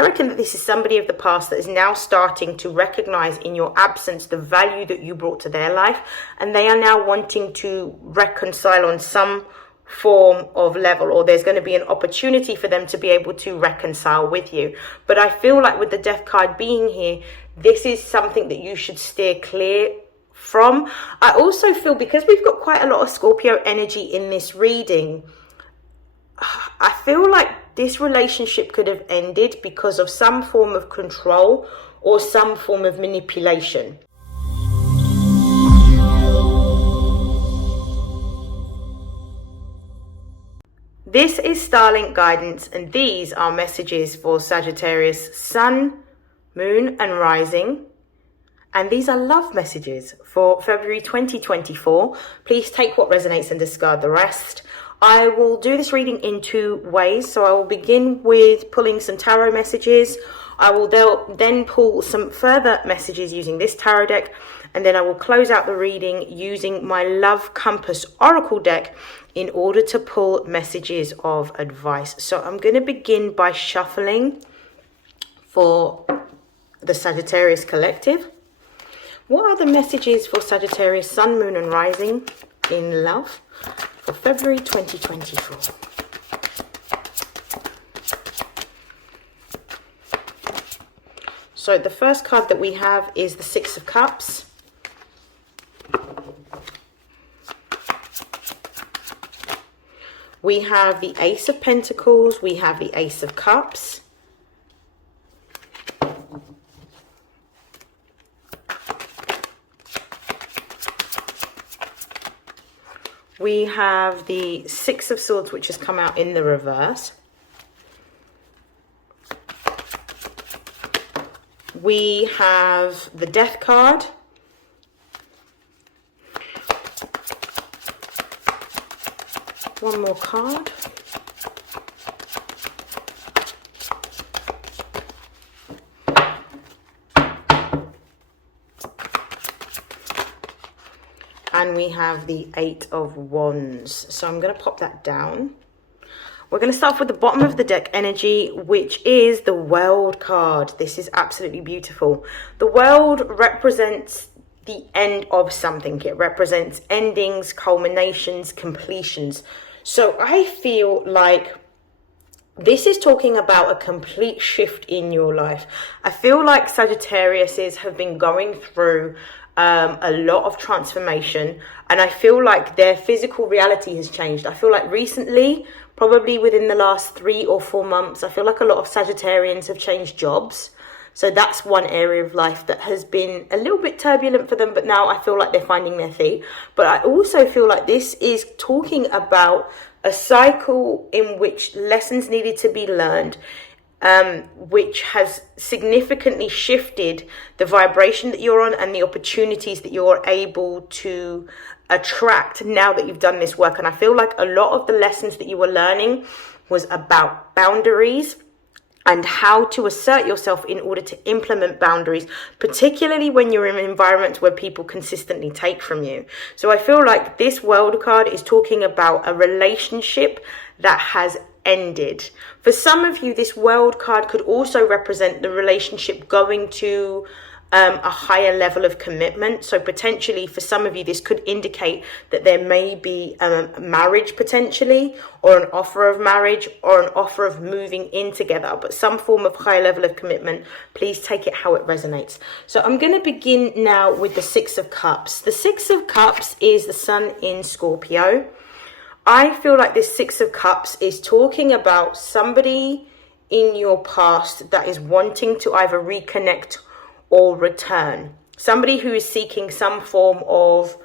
I reckon that this is somebody of the past that is now starting to recognize in your absence the value that you brought to their life, and they are now wanting to reconcile on some form of level, or there's going to be an opportunity for them to be able to reconcile with you. But I feel like with the Death card being here, this is something that you should steer clear from. I also feel, because we've got quite a lot of Scorpio energy in this reading, I feel like this relationship could have ended because of some form of control or some form of manipulation. This is StarLink guidance, and these are messages for Sagittarius Sun, Moon and Rising. And these are love messages for February 2024. Please take what resonates and discard the rest. I will do this reading in two ways. So I will begin with pulling some tarot messages. I will then pull some further messages using this tarot deck. And then I will close out the reading using my Love Compass Oracle deck in order to pull messages of advice. So I'm going to begin by shuffling for the Sagittarius Collective. What are the messages for Sagittarius Sun, Moon and Rising in love for February 2024? So the first card that we have is the Six of Cups. We have the Ace of Pentacles. We have the Ace of Cups. We have the Six of Swords, which has come out in the reverse. We have the Death card. One more card. And we have the Eight of Wands. So I'm going to pop that down. We're going to start off with the bottom of the deck energy, which is the World card. This is absolutely beautiful. The World represents the end of something. It represents endings, culminations, completions. So I feel like this is talking about a complete shift in your life. I feel like Sagittariuses have been going through a lot of transformation, and I feel like their physical reality has changed. I feel like recently, probably within the last 3 or 4 months, I feel like a lot of Sagittarians have changed jobs. So that's one area of life that has been a little bit turbulent for them, but now I feel like they're finding their feet. But I also feel like this is talking about a cycle in which lessons needed to be learned, which has significantly shifted the vibration that you're on and the opportunities that you're able to attract now that you've done this work. And I feel like a lot of the lessons that you were learning was about boundaries and how to assert yourself in order to implement boundaries, particularly when you're in environments where people consistently take from you. So I feel like this World card is talking about a relationship that has ended. For some of you, this World card could also represent the relationship going to a higher level of commitment. So potentially for some of you, this could indicate that there may be a marriage potentially, or an offer of marriage, or an offer of moving in together, but some form of high level of commitment. Please take it how it resonates. So I'm going to begin now with the Six of Cups. The Six of Cups is the Sun in Scorpio. I feel like this Six of Cups is talking about somebody in your past that is wanting to either reconnect or return. Somebody who is seeking some form of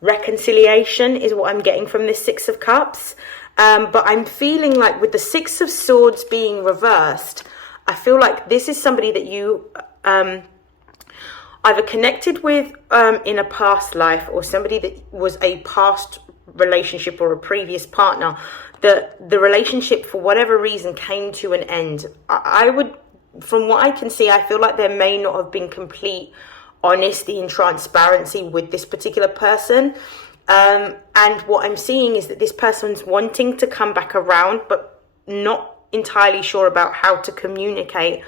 reconciliation is what I'm getting from this Six of Cups. But I'm feeling like with the Six of Swords being reversed, I feel like this is somebody that you either connected with in a past life, or somebody that was a past relationship or a previous partner, that the relationship for whatever reason came to an end. I would, from what I can see, I feel like there may not have been complete honesty and transparency with this particular person. And what I'm seeing is that this person's wanting to come back around, but not entirely sure about how to communicate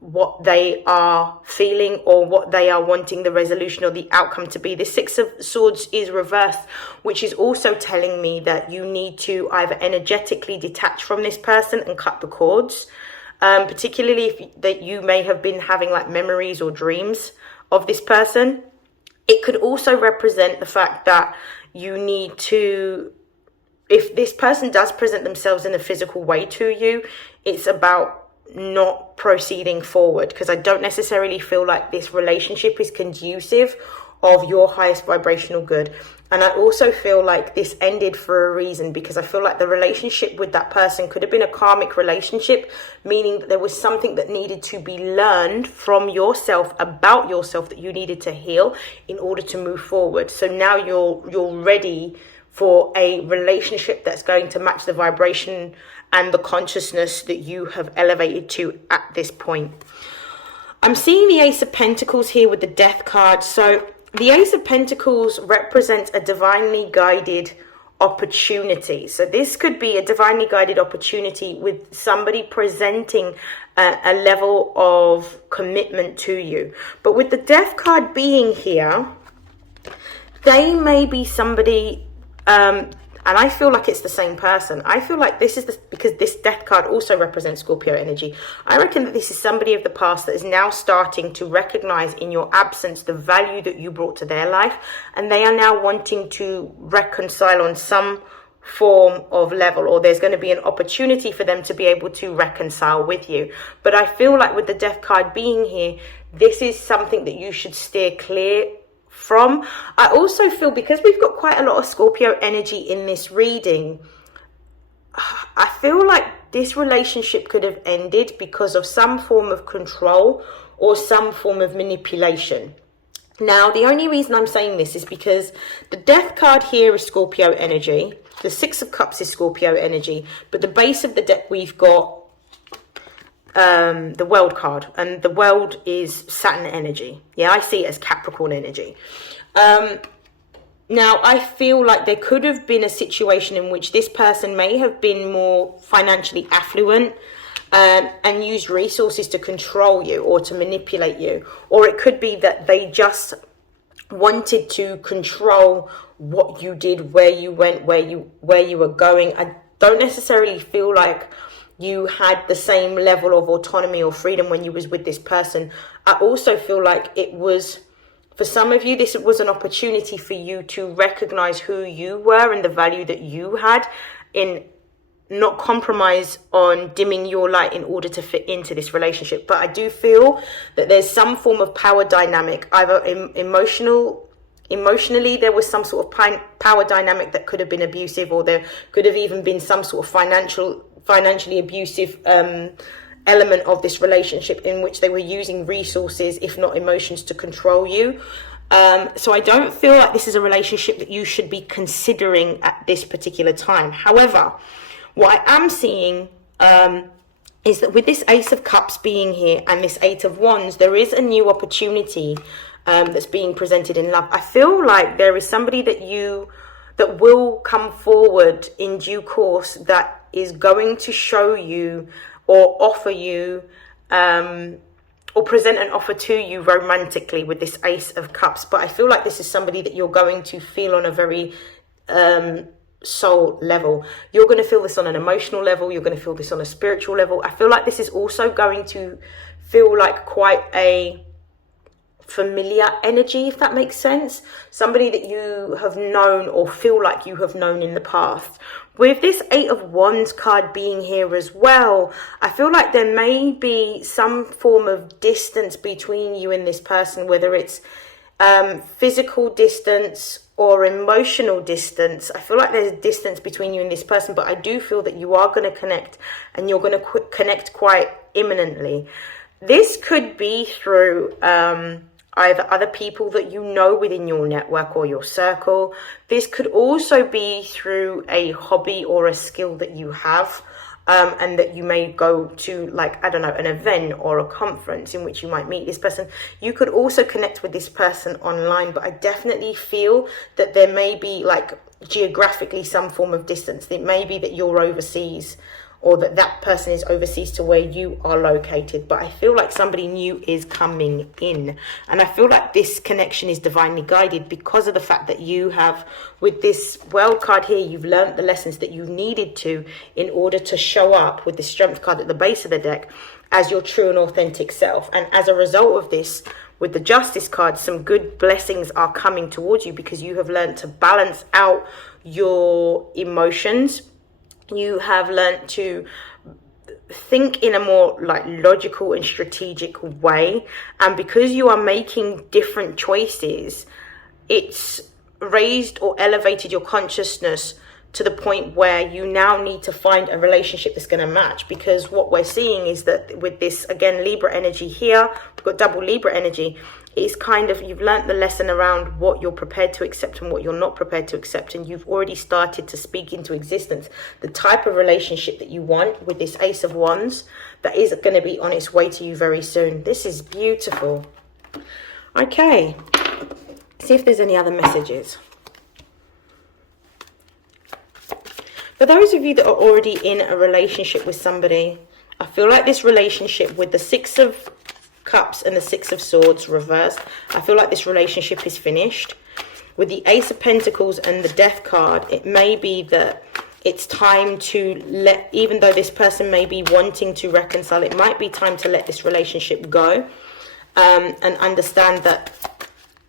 what they are feeling or what they are wanting the resolution or the outcome to be. The Six of Swords is reversed, which is also telling me that you need to either energetically detach from this person and cut the cords, particularly if that you may have been having like memories or dreams of this person. It could also represent the fact that you need to, if this person does present themselves in a physical way to you, it's about not proceeding forward, because I don't necessarily feel like this relationship is conducive of your highest vibrational good. And I also feel like this ended for a reason, because I feel like the relationship with that person could have been a karmic relationship, meaning that there was something that needed to be learned from yourself about yourself that you needed to heal in order to move forward. So now you're ready for a relationship that's going to match the vibration and the consciousness that you have elevated to at this point. I'm seeing the Ace of Pentacles here with the Death card. So the Ace of Pentacles represents a divinely guided opportunity. So this could be a divinely guided opportunity with somebody presenting a level of commitment to you. But with the Death card being here, they may be somebody, and I feel like it's the same person. I feel like this is because this Death card also represents Scorpio energy. I reckon that this is somebody of the past that is now starting to recognize in your absence the value that you brought to their life. And they are now wanting to reconcile on some form of level, or there's going to be an opportunity for them to be able to reconcile with you. But I feel like with the Death card being here, this is something that you should steer clear from. I also feel, because we've got quite a lot of Scorpio energy in this reading, I feel like this relationship could have ended because of some form of control or some form of manipulation. Now, the only reason I'm saying this is because the Death card here is Scorpio energy, the Six of Cups is Scorpio energy, but the base of the deck we've got the World card, and the World is Saturn energy. Yeah, I see it as Capricorn energy. Now, I feel like there could have been a situation in which this person may have been more financially affluent and used resources to control you or to manipulate you. Or it could be that they just wanted to control what you did, where you went, where you were going. I don't necessarily feel like you had the same level of autonomy or freedom when you was with this person. I also feel like it was, for some of you, this was an opportunity for you to recognize who you were and the value that you had, in not compromise on dimming your light in order to fit into this relationship. But I do feel that there's some form of power dynamic, either emotionally there was some sort of power dynamic that could have been abusive, or there could have even been some sort of financially abusive element of this relationship in which they were using resources, if not emotions, to control you. So I don't feel like this is a relationship that you should be considering at this particular time. However, what I am seeing is that with this Ace of Cups being here and this Eight of Wands, there is a new opportunity that's being presented in love. I feel like there is somebody that will come forward in due course that is going to show you or offer you or present an offer to you romantically with this Ace of Cups. But I feel like this is somebody that you're going to feel on a very soul level. You're going to feel this on an emotional level. You're going to feel this on a spiritual level. I feel like this is also going to feel like quite a familiar energy, if that makes sense. Somebody that you have known or feel like you have known in the past. With this Eight of Wands card being here as well, I feel like there may be some form of distance between you and this person, whether it's physical distance or emotional distance. I feel like there's a distance between you and this person, but I do feel that you are going to connect, and you're going to connect quite imminently. This could be through either other people that you know within your network or your circle. This could also be through a hobby or a skill that you have, and that you may go to, like, I don't know, an event or a conference in which you might meet this person. You could also connect with this person online, but I definitely feel that there may be, like, geographically some form of distance. It may be that you're overseas or that person is overseas to where you are located. But I feel like somebody new is coming in. And I feel like this connection is divinely guided because of the fact that you have, with this World card here, you've learned the lessons that you needed to in order to show up with the Strength card at the base of the deck as your true and authentic self. And as a result of this, with the Justice card, some good blessings are coming towards you because you have learned to balance out your emotions. You have learned to think in a more like logical and strategic way. And because you are making different choices, it's raised or elevated your consciousness to the point where you now need to find a relationship that's going to match. Because what we're seeing is that with this, again, Libra energy here, we've got double Libra energy. It's kind of, you've learned the lesson around what you're prepared to accept and what you're not prepared to accept. And you've already started to speak into existence the type of relationship that you want with this Ace of Wands that is going to be on its way to you very soon. This is beautiful. Okay. See if there's any other messages. For those of you that are already in a relationship with somebody, I feel like this relationship with the Six of Cups and the Six of Swords reversed, I feel like this relationship is finished. With the Ace of Pentacles and the Death card, it may be that it's time to let, even though this person may be wanting to reconcile, it might be time to let this relationship go, and understand that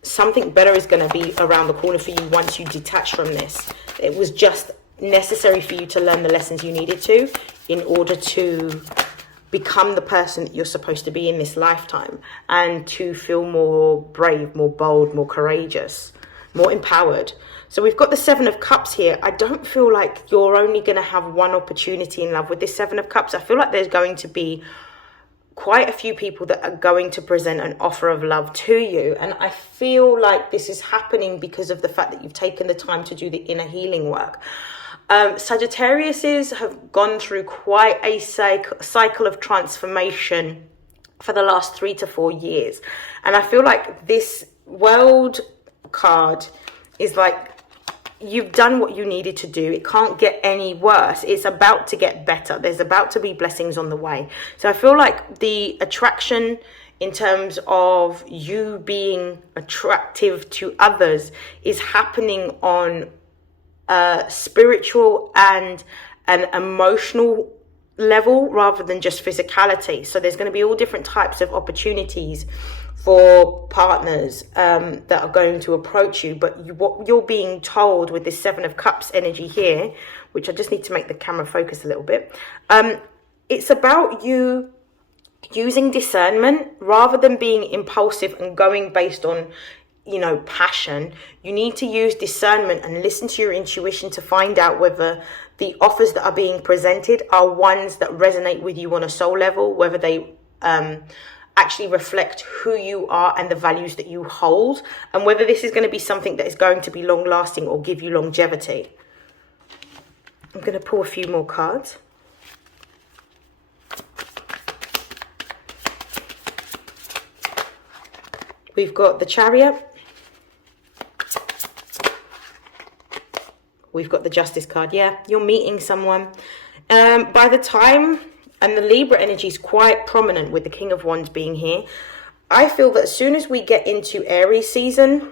something better is going to be around the corner for you once you detach from this. It was just necessary for you to learn the lessons you needed to in order to become the person that you're supposed to be in this lifetime, and to feel more brave, more bold, more courageous, more empowered. So we've got the Seven of Cups here. I don't feel like you're only going to have one opportunity in love with this Seven of Cups. I feel like there's going to be quite a few people that are going to present an offer of love to you. And I feel like this is happening because of the fact that you've taken the time to do the inner healing work. Sagittariuses have gone through quite a cycle of transformation for the last 3 to 4 years. And I feel like this World card is like, you've done what you needed to do. It can't get any worse. It's about to get better. There's about to be blessings on the way. So I feel like the attraction in terms of you being attractive to others is happening on a spiritual and an emotional level rather than just physicality. So there's going to be all different types of opportunities for partners that are going to approach you. But what you're being told with this Seven of Cups energy here, which I just need to make the camera focus a little bit, it's about you using discernment rather than being impulsive and going based on, you know, passion. You need to use discernment and listen to your intuition to find out whether the offers that are being presented are ones that resonate with you on a soul level, whether they actually reflect who you are and the values that you hold, and whether this is going to be something that is going to be long lasting or give you longevity. I'm going to pull a few more cards. We've got the Chariot. We've got the Justice card. Yeah, you're meeting someone. By the time, and the Libra energy is quite prominent with the King of Wands being here, I feel that as soon as we get into Aries season,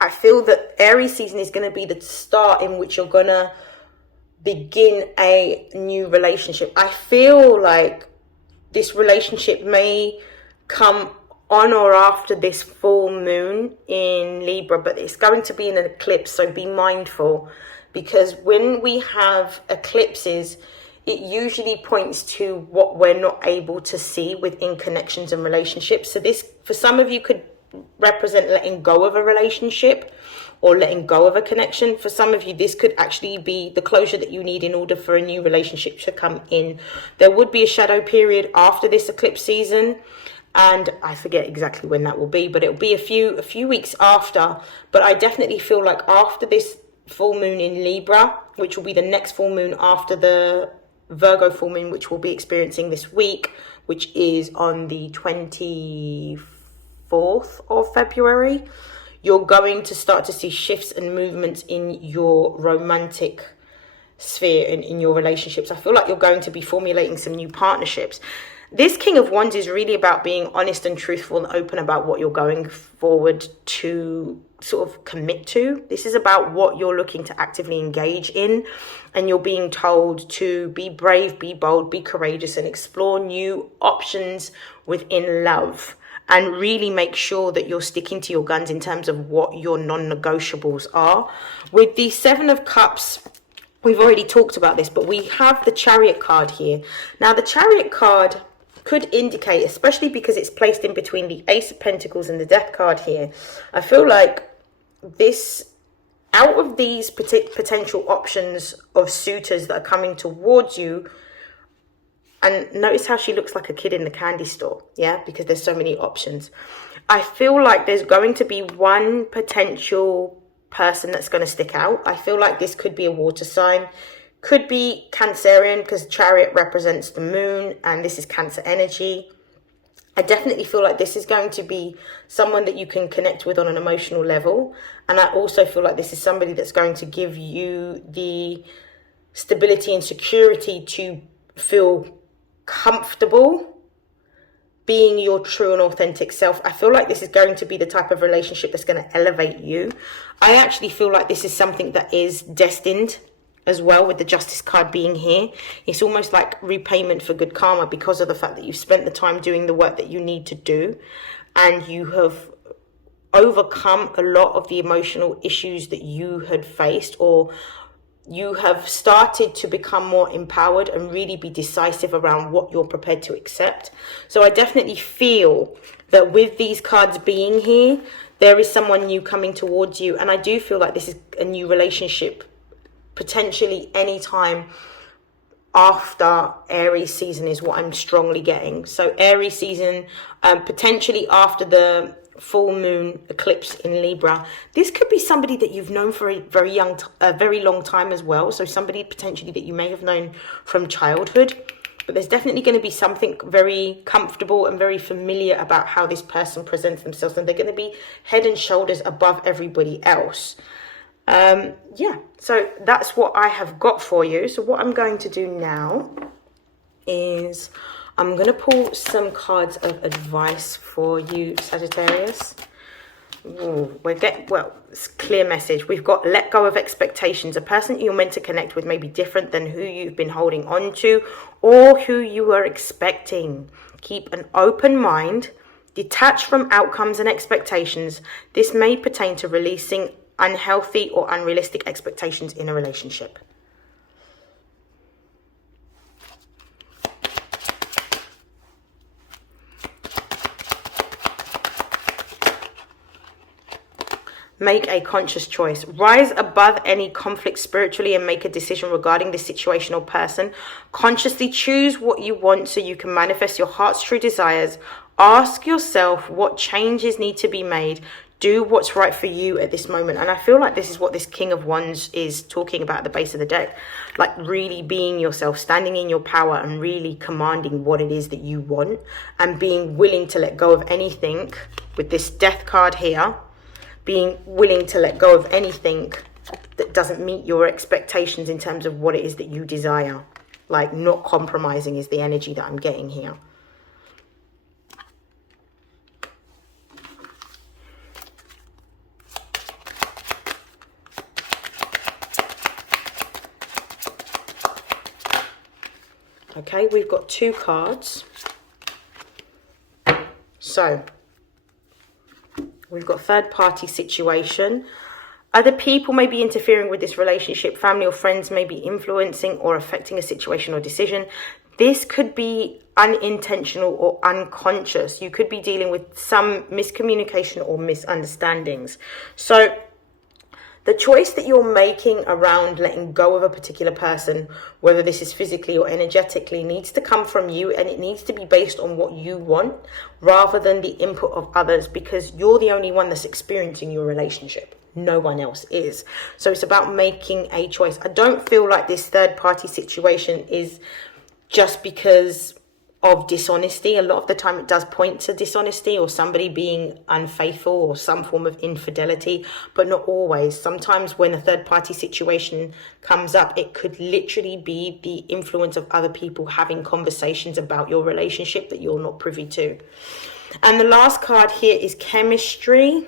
I feel that Aries season is going to be the start in which you're going to begin a new relationship. I feel like this relationship may come on or after this full moon in Libra, but it's going to be in an eclipse, so be mindful, because when we have eclipses, it usually points to what we're not able to see within connections and relationships. So this, for some of you, could represent letting go of a relationship or letting go of a connection. For some of you, this could actually be the closure that you need in order for a new relationship to come in. There would be a shadow period after this eclipse season, and I forget exactly when that will be, but it'll be a few weeks after. But I definitely feel like after this full moon in Libra, which will be the next full moon after the Virgo full moon, which we'll be experiencing this week, which is on the 24th of February, you're going to start to see shifts and movements in your romantic sphere in your relationships. I feel like you're going to be formulating some new partnerships. This King of Wands is really about being honest and truthful and open about what you're going forward to sort of commit to. This is about what you're looking to actively engage in, and you're being told to be brave, be bold, be courageous, and explore new options within love, and really make sure that you're sticking to your guns in terms of what your non-negotiables are. With the Seven of Cups, we've already talked about this, but we have the Chariot card here. Now, the Chariot card could indicate, especially because it's placed in between the Ace of Pentacles and the Death card here, I feel like this, out of these potential options of suitors that are coming towards you, and notice how she looks like a kid in the candy store, yeah, because there's so many options. I feel like there's going to be one potential person that's going to stick out. I feel like this could be a water sign. Could be Cancerian, because Chariot represents the moon and this is Cancer energy. I definitely feel like this is going to be someone that you can connect with on an emotional level. And I also feel like this is somebody that's going to give you the stability and security to feel comfortable being your true and authentic self. I feel like this is going to be the type of relationship that's going to elevate you. I actually feel like this is something that is destined as well, with the Justice card being here. It's almost like repayment for good karma, because of the fact that you've spent the time doing the work that you need to do, and you have overcome a lot of the emotional issues that you had faced, or you have started to become more empowered and really be decisive around what you're prepared to accept. So I definitely feel that with these cards being here, there is someone new coming towards you, and I do feel like this is a new relationship, potentially anytime after Aries season is what I'm strongly getting. So Aries season, potentially after the full moon eclipse in Libra. This could be somebody that you've known for a very long time as well. So somebody potentially that you may have known from childhood. But there's definitely going to be something very comfortable and very familiar about how this person presents themselves, and they're going to be head and shoulders above everybody else. Yeah, so that's what I have got for you. So what I'm going to do now is I'm going to pull some cards of advice for you, Sagittarius. Ooh, it's a clear message. We've got let go of expectations. A person you're meant to connect with may be different than who you've been holding on to or who you were expecting. Keep an open mind, detach from outcomes and expectations. This may pertain to releasing unhealthy or unrealistic expectations in a relationship. Make a conscious choice. Rise above any conflict spiritually and make a decision regarding this situation or person. Consciously choose what you want so you can manifest your heart's true desires. Ask yourself what changes need to be made. Do what's right for you at this moment. And I feel like this is what this King of Wands is talking about at the base of the deck. Like really being yourself, standing in your power and really commanding what it is that you want, and being willing to let go of anything. With this Death card here, being willing to let go of anything that doesn't meet your expectations in terms of what it is that you desire. Like not compromising is the energy that I'm getting here. Okay, we've got two cards. So, we've got third party situation. Other people may be interfering with this relationship. Family or friends may be influencing or affecting a situation or decision. This could be unintentional or unconscious. You could be dealing with some miscommunication or misunderstandings. So, the choice that you're making around letting go of a particular person, whether this is physically or energetically, needs to come from you, and it needs to be based on what you want rather than the input of others, because you're the only one that's experiencing your relationship. No one else is. So it's about making a choice. I don't feel like this third party situation is just because of dishonesty. A lot of the time it does point to dishonesty or somebody being unfaithful or some form of infidelity, but not always. Sometimes when a third party situation comes up, it could literally be the influence of other people having conversations about your relationship that you're not privy to. And the last card here is chemistry.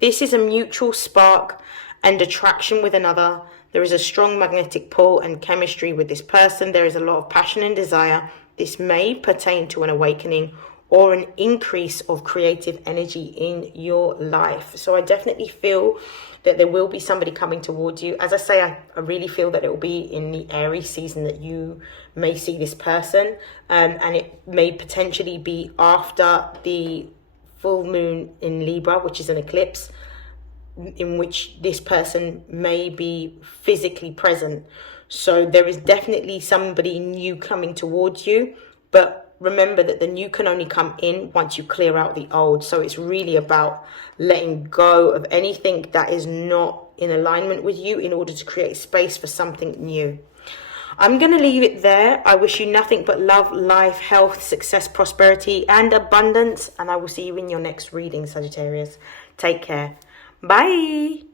This is a mutual spark and attraction with another. There is a strong magnetic pull and chemistry with this person. There is a lot of passion and desire. This may pertain to an awakening or an increase of creative energy in your life. So I definitely feel that there will be somebody coming towards you. As I say, I really feel that it will be in the Aries season that you may see this person. And it may potentially be after the full moon in Libra, which is an eclipse, in which this person may be physically present. So there is definitely somebody new coming towards you, but remember that the new can only come in once you clear out the old. So it's really about letting go of anything that is not in alignment with you in order to create space for something new. I'm going to leave it there. I wish you nothing but love, life, health, success, prosperity, and abundance. And I will see you in your next reading, Sagittarius. Take care. Bye.